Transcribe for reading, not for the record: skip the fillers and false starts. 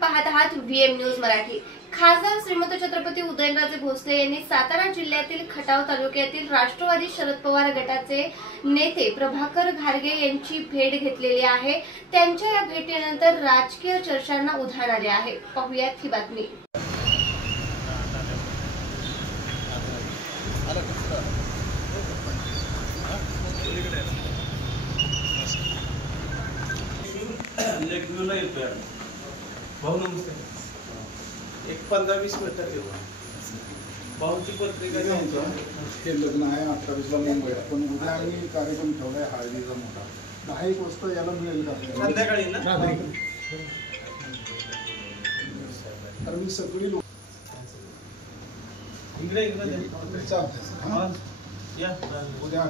पाहत आहात VM news Marathi. खासदार श्रीमंत छत्रपती उदयनराजे भोसले यांनी सातारा जिल्ह्यातील खटाव तालुक्यातील राष्ट्रवादी शरद पवार गटाचे नेते प्रभाकर घारगे यांची भेट घेतलेली आहे। त्यांच्या या भेटीनंतर राजकीय चर्चांना उधाण आले आहे। पाहूयात ही बातमी। भाऊ नमस्ते। एक 15-20 मिनिटात घेऊ। भाऊची पत्रिका द्यायची। हे लग्न आहे 28 ला मुंबईत, पण उद्या आम्ही कार्यक्रम ठेवलाय हळदीचा मोठा। 10 वाजता यायला मिळेल का? संध्याकाळी ना? तर मी सगळी लोक इकडे चालतंय या उद्या